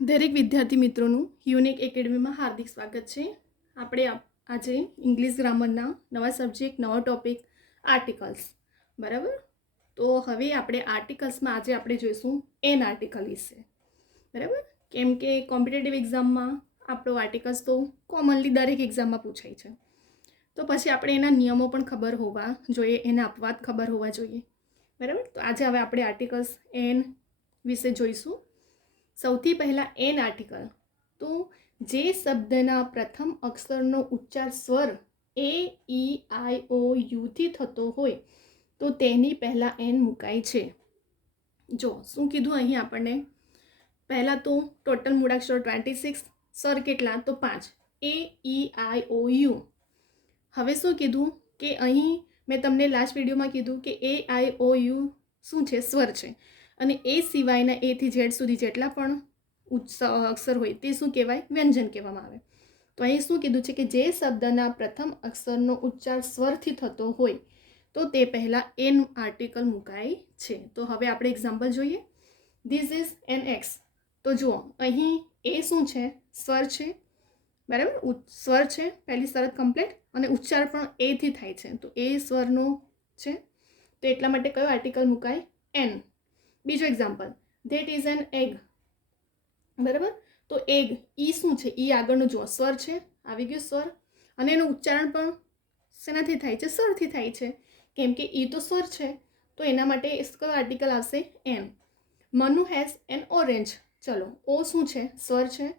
દરેક વિદ્યાર્થી મિત્રોનું યુનિક એકેડમીમાં હાર્દિક સ્વાગત છે. આપણે આજે ઇંગ્લિશ ગ્રામરના નવા સબ્જેક્ટ, નવો ટોપિક આર્ટિકલ્સ, બરાબર. તો હવે આપણે આર્ટિકલ્સમાં આજે આપણે જોઈશું એન આર્ટિકલ વિશે, બરાબર. કેમ કે કોમ્પિટેટિવ એક્ઝામમાં આપણો આર્ટિકલ્સ તો કોમનલી દરેક એક્ઝામમાં પૂછાય છે. તો પછી આપણે એના નિયમો પણ ખબર હોવા જોઈએ, એના અપવાદ ખબર હોવા જોઈએ, બરાબર. તો આજે હવે આપણે આર્ટિકલ્સ એન વિશે જોઈશું. સૌથી પહેલાં એન આર્ટિકલ, તો જે શબ્દના પ્રથમ અક્ષરનો ઉચ્ચાર સ્વર એ ઈ આઈ ઓ યુથી થતો હોય તો તેની પહેલાં એન મુકાય છે. જો શું કીધું અહીં આપણને, પહેલાં તો ટોટલ મૂળાક્ષરો 26, સ્વર કેટલા તો 5, એ ઈ આઈ ઓ યુ. હવે શું કીધું કે અહીં મેં તમને લાસ્ટ વિડીયોમાં કીધું કે એ આઈ ઓ યુ શું છે, સ્વર છે, અને એ સિવાયના એથી ઝેડ સુધી જેટલા પણ અક્ષર હોય તે શું કહેવાય, વ્યંજન કહેવામાં આવે. તો અહીં શું કીધું છે કે જે શબ્દના પ્રથમ અક્ષરનો ઉચ્ચાર સ્વરથી થતો હોય તો તે પહેલાં એન આર્ટિકલ મુકાય છે. તો હવે આપણે એક્ઝામ્પલ જોઈએ. This is an x. તો જુઓ અહીં એ શું છે, સ્વર છે, બરાબર. સ્વર છે, પહેલી શરત કમ્પ્લીટ, અને ઉચ્ચાર પણ એથી થાય છે, તો એ સ્વરનો છે, તો એટલા માટે કયો આર્ટિકલ મુકાય, એન. બીજો example, that is an egg, બરાબર. તો એગ, ઈ શું છે, ઈ આગળનો જુઓ સ્વર છે, આવી ગયો સ્વર, અને એનું ઉચ્ચારણ પણ શેનાથી થાય છે, સ્વરથી થાય છે, કેમ કે ઈ તો સ્વર છે, તો એના માટે કયો આર્ટિકલ આવશે, an. Manu has an orange. ચલો, ઓ શું છે, સ્વર છે,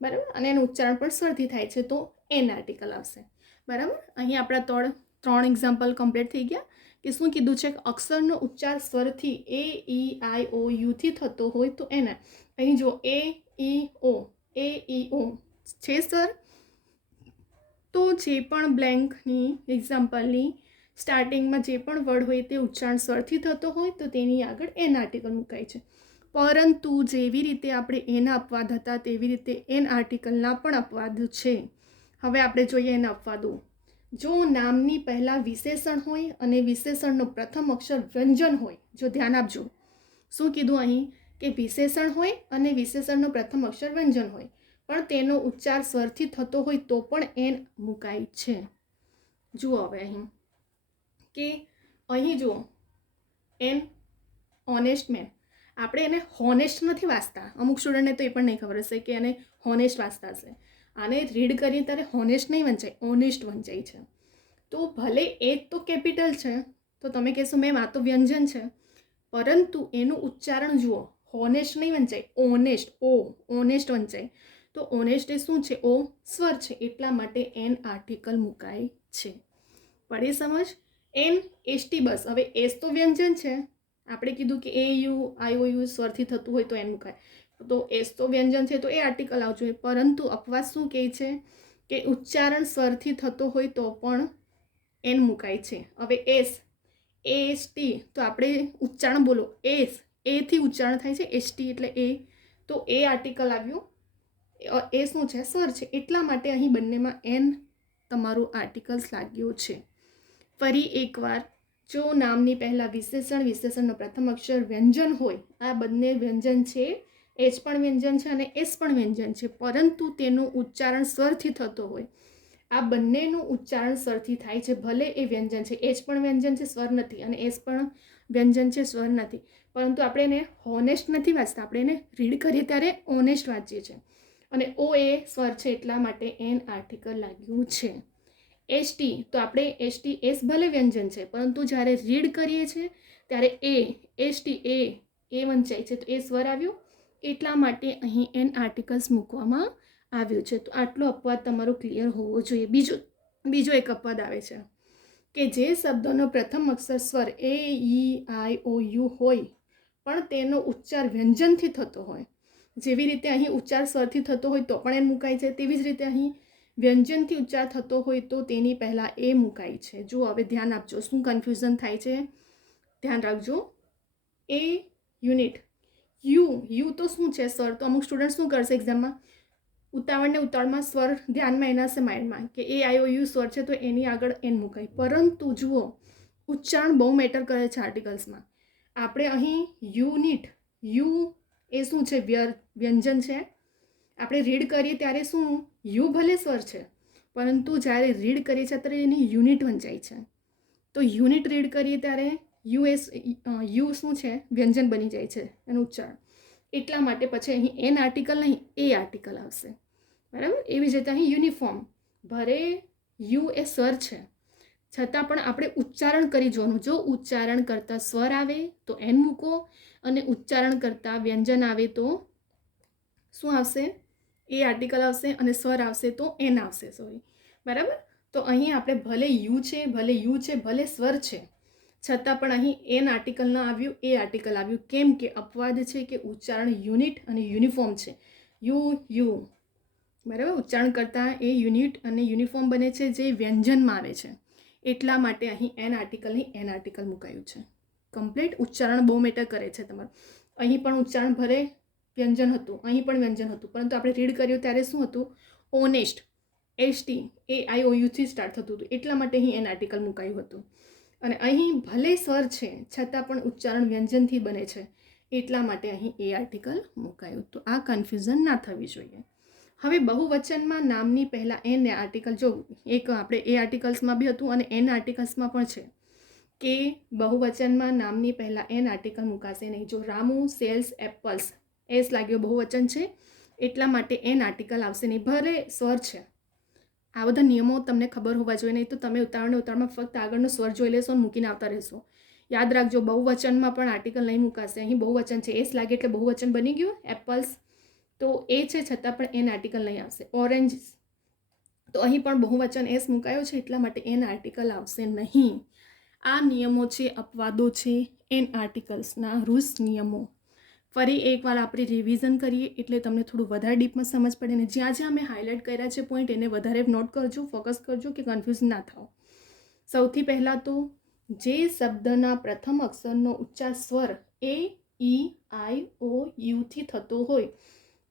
બરાબર, અને એનું ઉચ્ચારણ પણ સ્વરથી થાય છે, તો એન આર્ટિકલ આવશે, બરાબર. અહીં આપણા ત્રણ એક્ઝામ્પલ કમ્પ્લીટ થઈ ગયા. કે શું કીધું છે, અક્ષરનો ઉચ્ચાર સ્વરથી એ ઈ આઈ ઓ યુથી થતો હોય તો એના. અહીં જો એ ઈ ઓ છે સર, તો જે પણ બ્લેન્કની એક્ઝામ્પલની સ્ટાર્ટિંગમાં જે પણ વર્ડ હોય તે ઉચ્ચારણ સ્વરથી થતો હોય તો તેની આગળ એન આર્ટિકલ મુકાય છે. પરંતુ જેવી રીતે આપણે એના અપવાદ હતા તેવી રીતે એન આર્ટિકલના પણ અપવાદ છે. હવે આપણે જોઈએ એના અપવાદો. જો નામની પહેલાં વિશેષણ હોય અને વિશેષણનો પ્રથમ અક્ષર વ્યંજન હોય, જો ધ્યાન આપજો શું કીધું અહીં કે વિશેષણ હોય અને વિશેષણનો પ્રથમ અક્ષર વ્યંજન હોય, પણ તેનો ઉચ્ચાર સ્વરથી થતો હોય તો પણ એન મુકાય છે. જુઓ હવે અહીં કે અહીં જુઓ એન ઓનેસ્ટ મેન, આપણે એને હોનેસ્ટ નથી વાંચતા, અમુક સ્ટુડન્ટને તો એ પણ નહીં ખબર હશે કે એને હોનેસ્ટ વાંચતા હશે. આને રીડ કરીએ ત્યારે હોનેસ્ટ નહીં વંચાય, ઓનેસ્ટ વંચાય છે. તો ભલે એ તો કેપિટલ છે, તો તમે કહેશો મેમ આ તો વ્યંજન છે, પરંતુ એનું ઉચ્ચારણ જુઓ, હોનેસ્ટ નહીં વંચાય, ઓનેસ્ટ, ઓનેસ્ટ વંચાય. તો ઓનેસ્ટ એ શું છે, ઓ સ્વર છે, એટલા માટે એન આર્ટિકલ મુકાય છે. પડી સમજ. An ST bus. હવે એસ તો વ્યંજન છે, આપણે કીધું કે એ યુ આઈ ઓ યુ સ્વરથી થતું હોય તો એન મુકાય, તો એસ તો વ્યંજન છે તો એ આર્ટિકલ આવજો. પરંતુ અપવાદ શું કહે છે કે ઉચ્ચારણ સ્વરથી થતો હોય તો પણ એન મુકાય છે. હવે એસ ટી, તો આપણે ઉચ્ચારણ બોલો, એથી ઉચ્ચારણ થાય છે, એસટી એટલે એ, તો એ આર્ટિકલ આવ્યું. એ શું છે, સ્વર છે, એટલા માટે અહીં બંનેમાં એન તમારું આર્ટિકલ્સ લાગ્યો છે. ફરી એકવાર, જો નામની પહેલાં વિશેષણનો પ્રથમ અક્ષર વ્યંજન હોય, આ બંને વ્યંજન છે, એચ પણ વ્યંજન છે અને એસ પણ વ્યંજન છે, પરંતુ તેનું ઉચ્ચારણ સ્વરથી થતો હોય, આ બંનેનું ઉચ્ચારણ સ્વરથી થાય છે, ભલે એ વ્યંજન છે, એચ પણ વ્યંજન છે, સ્વર નથી, અને એસ પણ વ્યંજન છે, સ્વર નથી, પરંતુ આપણે એને હોનેસ્ટ નથી વાંચતા, આપણે એને રીડ કરીએ ત્યારે ઓનેસ્ટ વાંચીએ છીએ, અને ઓ એ સ્વર છે, એટલા માટે એન આર્ટિકલ લાગ્યું છે. એસટી, તો આપણે એસટી એસ ભલે વ્યંજન છે, પરંતુ જ્યારે રીડ કરીએ છીએ ત્યારે એસટી એ વંચાય છે, તો એ સ્વર આવ્યો, એટલા માટે અહીં એન આર્ટિકલ્સ મૂકવામાં આવ્યું છે. તો આટલો અપવાદ તમારો ક્લિયર હોવો જોઈએ. બીજો એક અપવાદ આવે છે કે જે શબ્દનો પ્રથમ અક્ષર સ્વર એ ઈ આઈ ઓ યુ હોય પણ તેનો ઉચ્ચાર વ્યંજનથી થતો હોય, જેવી રીતે અહીં ઉચ્ચાર સ્વરથી થતો હોય તો પણ એન મુકાય છે, તેવી જ રીતે અહીં વ્યંજનથી ઉચ્ચાર થતો હોય તો તેની પહેલાં એ મુકાય છે. જો હવે ધ્યાન આપજો, શું કન્ફ્યુઝન થાય છે, ધ્યાન રાખજો. એ યુનિટ, યુ તો શું છે, સર, તો અમુક સ્ટુડન્ટ શું કરશે એક્ઝામમાં, ઉતાવળમાં સ્વર ધ્યાનમાં એના છે માઇન્ડમાં કે એ આઈ ઓ યુ સ્વર છે તો એની આગળ એન મુકાય, પરંતુ જુઓ ઉચ્ચારણ બહુ મેટર કરે છે આર્ટિકલ્સમાં. આપણે અહીં યુનિટ, યુ એ શું છે, વ્યંજન છે, આપણે રીડ કરીએ ત્યારે શું યુ ભલે સ્વર છે, પરંતુ જ્યારે રીડ કરીએ છીએ ત્યારે એની યુનિટ વંચાય છે. તો યુનિટ રીડ કરીએ ત્યારે યુ શું છે, વ્યંજન બની જાય છે એનું ઉચ્ચારણ. એટલા માટે પછી અહીં એન આર્ટિકલ નહીં, એ આર્ટિકલ આવશે. બરાબર. એવી જ રીતે અહીં યુનિફોર્મ, ભલે યુ એ સ્વર છે છતાં પણ આપણે ઉચ્ચારણ કરી જોવાનું. જો ઉચ્ચારણ કરતાં સ્વર આવે તો એન મૂકો, અને ઉચ્ચારણ કરતાં વ્યંજન આવે તો શું આવશે, એ આર્ટિકલ આવશે, અને સ્વર આવશે તો એન આવશે. સોરી, બરાબર. તો અહીં આપણે ભલે યુ છે, ભલે સ્વર છે, છતાં પણ અહીં એન આર્ટિકલ ન આવ્યું, એ આર્ટિકલ આવ્યું. કેમ કે અપવાદ છે કે ઉચ્ચારણ યુનિટ અને યુનિફોર્મ છે. યુ બરાબર, ઉચ્ચારણ કરતાં એ યુનિટ અને યુનિફોર્મ બને છે જે વ્યંજનમાં આવે છે. એટલા માટે અહીં એન આર્ટિકલ મુકાયું છે. કમ્પ્લીટ ઉચ્ચારણ બહુ મેટર કરે છે તમારું. અહીં પણ ઉચ્ચારણ ભલે વ્યંજન હતું, અહીં પણ વ્યંજન હતું, પરંતુ આપણે રીડ કર્યું ત્યારે શું હતું, ઓનેસ્ટ, એસટી, AIOUથી સ્ટાર્ટ થતું હતું. એટલા માટે અહીં એન આર્ટિકલ મુકાયું હતું. અને અહીં ભલે સ્વર છે છતાં પણ ઉચ્ચારણ વ્યંજનથી બને છે, એટલા માટે અહીં એ આર્ટિકલ મુકાયું. તો આ કન્ફ્યુઝન ના થવી જોઈએ. હવે બહુવચનમાં નામની પહેલાં એન આર્ટિકલ, જો એક આપણે એ આર્ટિકલ્સમાં બી હતું અને એન આર્ટિકલ્સમાં પણ છે કે બહુવચનમાં નામની પહેલાં એન આર્ટિકલ મુકાશે નહીં. જો રામુ સેલ્સ એપલ્સ, એસ લાગ્યો બહુવચન છે એટલા માટે એન આર્ટિકલ આવશે નહીં, ભલે સ્વર છે. આ બધા નિયમો તમને ખબર હોવા જોઈએ, નહીં તો તમે ઉતાવળમાં ફક્ત આગળનો સ્વર જોઈ લેશો અને મૂકીને આવતા રહેશો. યાદ રાખજો, બહુવચનમાં પણ આર્ટિકલ નહીં મુકાશે. અહીં બહુવચન છે, એસ લાગે એટલે બહુવચન બની ગયું. એપલ્સ તો એ છે છતાં પણ એન આર્ટિકલ નહીં આવશે. ઓરેન્જ તો અહીં પણ બહુવચન એસ મુકાયો છે એટલા માટે એન આર્ટિકલ આવશે નહીં. આ નિયમો છે, અપવાદો છે, એન આર્ટિકલ્સના રૂલ્સ, નિયમો. ફરી એકવાર આપણે રિવિઝન કરીએ એટલે તમને થોડું વધારે ડીપમાં સમજ પડે. ને જ્યાં જ્યાં મેં હાઇલાઇટ કર્યા છે પોઈન્ટ, એને વધારે નોટ કરજો, ફોકસ કરજો કે કન્ફ્યુઝ ના થાઓ. સૌથી પહેલાં તો જે શબ્દના પ્રથમ અક્ષરનો ઉચ્ચાર સ્વર AEIOUથી થતો હોય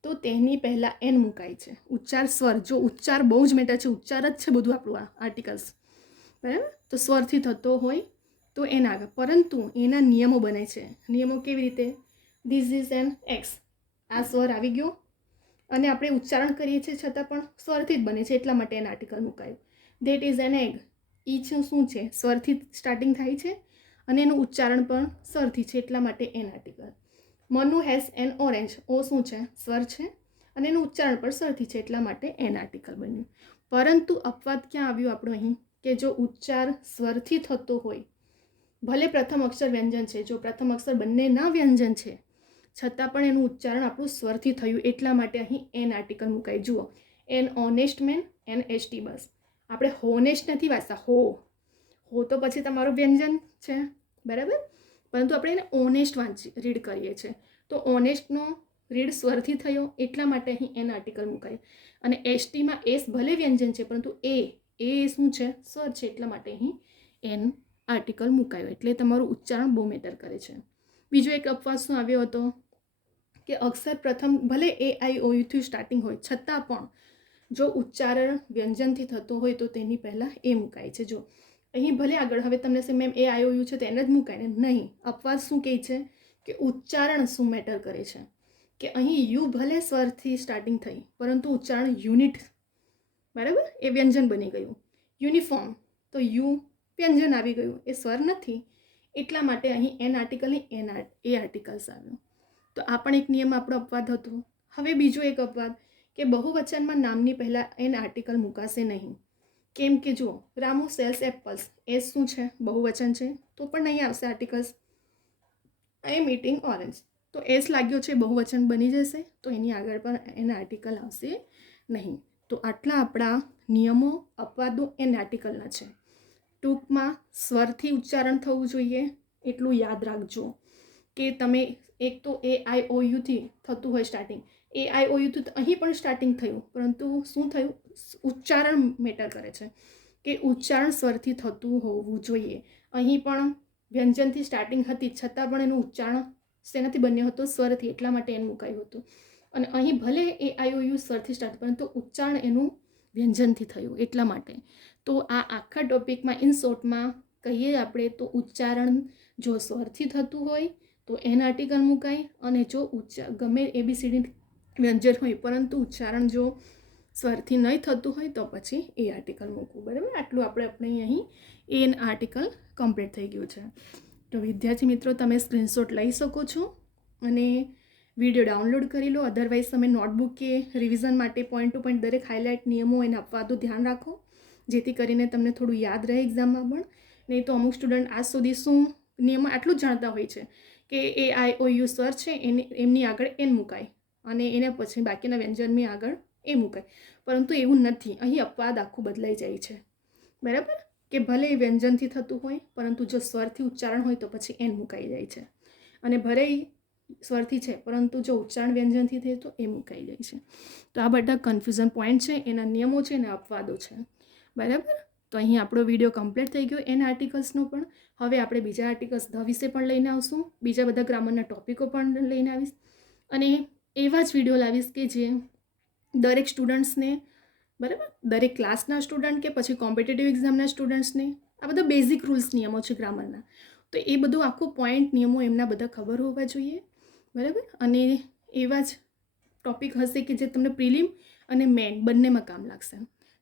તો તેની પહેલાં એન મુકાય છે. ઉચ્ચાર સ્વર, જો ઉચ્ચાર બહુ જ મેટર છે, ઉચ્ચાર જ છે બધું આપણું આ આર્ટિકલ્સ, બરાબર. તો સ્વરથી થતો હોય તો એન આગળ, પરંતુ એના નિયમો બને છે. નિયમો કેવી રીતે, ધીસ ઇઝ એન એક્સ, આ સ્વર આવી ગયો અને આપણે ઉચ્ચારણ કરીએ છીએ છતાં પણ સ્વરથી જ બને છે એટલા માટે એન આર્ટિકલ મુકાયું. ધેટ ઇઝ એન એગ, ઈ શું છે, સ્વરથી સ્ટાર્ટિંગ થાય છે અને એનું ઉચ્ચારણ પણ સ્વરથી છે એટલા માટે an article. Manu has an orange, O શું છે, સ્વર છે અને એનું ઉચ્ચારણ પણ સ્વરથી છે એટલા માટે એન આર્ટિકલ બન્યું. પરંતુ અપવાદ ક્યાં આવ્યું આપણું અહીં, કે જો ઉચ્ચાર સ્વરથી થતો હોય, ભલે પ્રથમ અક્ષર વ્યંજન છે, જો પ્રથમ અક્ષર બંને ના વ્યંજન છે છતાં પણ એનું ઉચ્ચારણ આપણું સ્વરથી થયું એટલા માટે અહીં એન આર્ટિકલ મુકાય. જુઓ, an honest man, an ST, bus. આપણે હોનેસ્ટ નથી વાંચતા, હો તો પછી તમારું વ્યંજન છે, બરાબર, પરંતુ આપણે એને ઓનેસ્ટ રીડ કરીએ છીએ. તો ઓનેસ્ટનો રીડ સ્વરથી થયો એટલા માટે અહીં એન આર્ટિકલ મુકાયું. અને એસટીમાં એસ ભલે વ્યંજન છે પરંતુ એ શું છે, સ્વર છે એટલા માટે અહીં એન આર્ટિકલ મુકાયું. એટલે તમારું ઉચ્ચારણ બહુ મેટર કરે છે. બીજો એક અપવાદ શું આવ્યો હતો કે અક્ષર પ્રથમ ભલે AIOUથી સ્ટાર્ટિંગ હોય છતાં પણ જો ઉચ્ચારણ વ્યંજનથી થતો હોય તો તેની પહેલાં એ મુકાય છે. જો અહીં ભલે આગળ હવે તમને મેમ AIOU છે તેને જ મુકાય ને, નહીં. અપવાદ શું કહે છે કે ઉચ્ચારણ શું મેટર કરે છે, કે અહીં યુ ભલે સ્વરથી સ્ટાર્ટિંગ થઈ પરંતુ ઉચ્ચારણ યુનિટ, બરાબર, એ વ્યંજન બની ગયું. યુનિફોર્મ તો યુ વ્યંજન આવી ગયું, એ સ્વર નથી એટલા માટે અહીં એન આર્ટિકલની એ આર્ટિકલ્સ આવ્યું. તો આ પણ એક નિયમ આપણો અપવાદ હતો. હવે બીજો એક અપવાદ કે બહુવચનમાં નામની પહેલાં એન આર્ટિકલ મુકાશે નહીં. કેમ કે જુઓ, રામુ સેલ્સ એપલ્સ, એ શું છે, બહુવચન છે તો પણ નહીં આવશે આર્ટિકલ્સ. આઈ એમ ઇટિંગ ઓરેન્જ, તો એસ લાગ્યો છે, બહુવચન બની જશે તો એની આગળ પણ એન આર્ટિકલ આવશે નહીં. તો આટલા આપણા નિયમો, અપવાદો એન આર્ટિકલના છે. ટૂંકમાં સ્વરથી ઉચ્ચારણ થવું જોઈએ એટલું યાદ રાખજો કે તમે એક તો AIOUથી થતું હોય સ્ટાર્ટિંગ, AIOUથી અહીં પણ સ્ટાર્ટિંગ થયું પરંતુ શું થયું, ઉચ્ચારણ મેટર કરે છે કે ઉચ્ચારણ સ્વરથી થતું હોવું જોઈએ. અહીં પણ વ્યંજનથી સ્ટાર્ટિંગ હતી છતાં પણ એનું ઉચ્ચારણ શેનાથી બન્યો હતો, સ્વરથી, એટલા માટે એનું મુકાયું હતું. અને અહીં ભલે AIOU સ્વરથી સ્ટાર્ટ પરંતુ ઉચ્ચારણ એનું વ્યંજનથી થયું એટલા માટે. તો આ આખા ટોપિકમાં ઇન શોર્ટમાં કહીએ આપણે તો ઉચ્ચારણ જો સ્વરથી થતું હોય તો એન આર્ટિકલ મુકાય, અને જો ગમે ABCD વ્યંજન હોય પરંતુ ઉચ્ચારણ જો સ્વરથી નહીં થતું હોય તો પછી એ આર્ટિકલ મૂકવું. બરાબર, આટલું આપણે અહીં એન આર્ટિકલ કમ્પ્લીટ થઈ ગયું છે. તો વિદ્યાર્થી મિત્રો, તમે સ્ક્રીનશોટ લઈ શકો છો અને વિડીયો ડાઉનલોડ કરી લો. અધરવાઇઝ તમે નોટબુક કે રિવિઝન માટે પોઈન્ટ ટુ પોઈન્ટ દરેક હાઇલાઇટ નિયમો એને અપવાદો ધ્યાન રાખો, જેથી કરીને તમને થોડું યાદ રહે એક્ઝામમાં પણ. નહીં તો અમુક સ્ટુડન્ટ આજ સુધી શું નિયમો આટલું જ જાણતા હોય છે કે એ આઈ ઓ યુ સ્વર છે એમની આગળ એન મુકાય અને એને પછી બાકીના વ્યંજનની આગળ એ મુકાય, પરંતુ એવું નથી. અહીં અપવાદ આખું બદલાઈ જાય છે. બરાબર, કે ભલે એ વ્યંજનથી થતું હોય પરંતુ જો સ્વરથી ઉચ્ચારણ હોય તો પછી એન મુકાઈ જાય છે, અને ભલે સ્વરથી છે પરંતુ જો ઉચ્ચારણ વ્યંજનથી થાય તો એ મુકાઈ જાય છે. તો આ બધા કન્ફ્યુઝન પોઈન્ટ છે, એના નિયમો છે અને અપવાદો છે. બરાબર, તો અહીં આપણો વિડીયો કમ્પ્લીટ થઈ ગયો એન આર્ટિકલ્સનો પણ. હવે આપણે બીજા આર્ટિકલ્સ ધ વિશે પણ લઈને આવશું, બીજા બધા ગ્રામરના ટોપિકો પણ લઈને આવીશ અને એવા જ વિડીયો લાવીશ કે જે દરેક સ્ટુડન્ટ્સને, બરાબર, દરેક ક્લાસના સ્ટુડન્ટ કે પછી કોમ્પિટિટિવ એક્ઝામના સ્ટુડન્ટ્સને આ બધા બેઝિક રૂલ્સ નિયમો છે ગ્રામરના, તો એ બધું આખું પોઈન્ટ નિયમો એમના બધા ખબર હોવા જોઈએ. બરાબર, અને એવા જ ટોપિક હશે કે જે તમને પ્રિલિમ અને મેન બંનેમાં કામ લાગશે,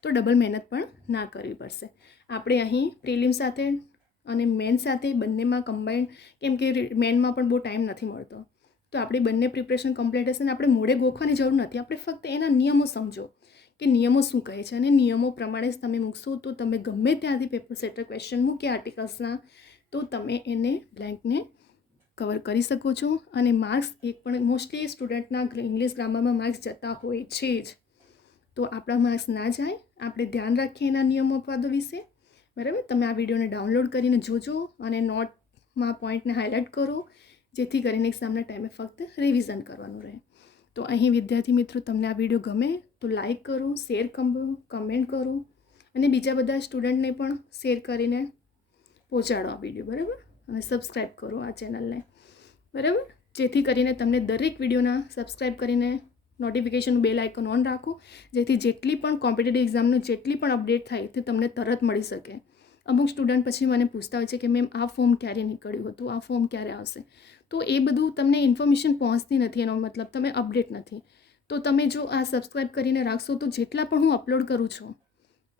તો ડબલ મહેનત પણ ના કરવી પડશે. આપણે અહીં પ્રિલિમ સાથે અને મેન સાથે બંનેમાં કમ્બાઈન્ડ, કેમ કે મેનમાં પણ બહુ ટાઈમ નથી મળતો, તો આપણી બંને પ્રિપરેશન કમ્પ્લીટ હશે ને આપણે મોડે ગોખવાની જરૂર નથી. આપણે ફક્ત એના નિયમો સમજો કે નિયમો શું કહે છે અને નિયમો પ્રમાણે જ તમે મૂકશો તો તમે ગમે ત્યાંથી પેપર સેટર ક્વેશ્ચન મૂકે આર્ટિકલ્સના તો તમે એને બ્લેન્કને કવર કરી શકો છો. અને માર્ક્સ એક પણ મોસ્ટલી સ્ટુડન્ટના ઇંગ્લિશ ગ્રામરમાં માર્ક્સ જતા હોય છે જ, તો આપણા માર્ક્સ ના જાય. આપણે ધ્યાન રાખીએ એના નિયમો અપવાદો વિશે. બરાબર, તમે આ વિડીયોને ડાઉનલોડ કરીને જોજો અને નોટમાં પોઈન્ટને હાઇલાઇટ કરો, જેથી કરીને એક્ઝામના ટાઈમે ફક્ત રિવિઝન કરવાનું રહે. તો અહીં વિદ્યાર્થી મિત્રો, તમને આ વિડીયો ગમે તો લાઇક કરો, શેર કરો, કમેન્ટ કરો અને બીજા બધા સ્ટુડન્ટને પણ શેર કરીને પહોંચાડો આ વિડીયો. બરાબર, અને સબસ્ક્રાઈબ કરો આ ચેનલને. બરાબર, જેથી કરીને તમને દરેક વિડીયોના સબસ્ક્રાઈબ કરીને નોટિફિકેશન બેલ આઇકન ઓન રાખો, જેથી જેટલી પણ કોમ્પિટિટિવ એક્ઝામનું જેટલી પણ અપડેટ થાય તે તમને તરત મળી શકે. અમુક સ્ટુડન્ટ પછી મને પૂછતા હોય છે કે મેમ આ ફોર્મ ક્યારે નીકળ્યું હતું, આ ફોર્મ ક્યારે આવશે, તો એ બધું તમને ઇન્ફોર્મેશન પહોંચતી નથી, એનો મતલબ તમે અપડેટ નથી. તો તમે જો આ સબસ્ક્રાઈબ કરીને રાખશો તો જેટલા પણ હું અપલોડ કરું છું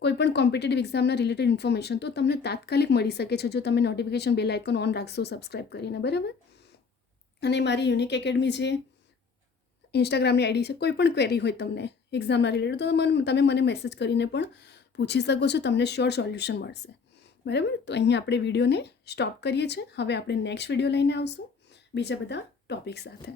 કોઈ પણ કોમ્પિટિટિવ એક્ઝામના રિલેટેડ ઇન્ફોર્મેશન તો તમને તાત્કાલિક મળી શકે છે જો તમે નોટિફિકેશન બેલ આઇકન ઓન રાખશો સબસ્ક્રાઈબ કરીને. બરાબર, અને મારી યુનિક એકેડમી જે ઇન્સ્ટાગ્રામની આઈડી છે, કોઈ પણ ક્વેરી હોય તમને એક્ઝામના રિલેટેડ તો તમે મને મેસેજ કરીને પણ પૂછી શકો છો, તમને શ્યોર સોલ્યુશન મળશે. બરાબર, તો અહીં આપણે વિડીયોને સ્ટોપ કરીએ છીએ. હવે આપણે નેક્સ્ટ વિડીયો લઈને આવશું બીજા બધા ટોપિક સાથે.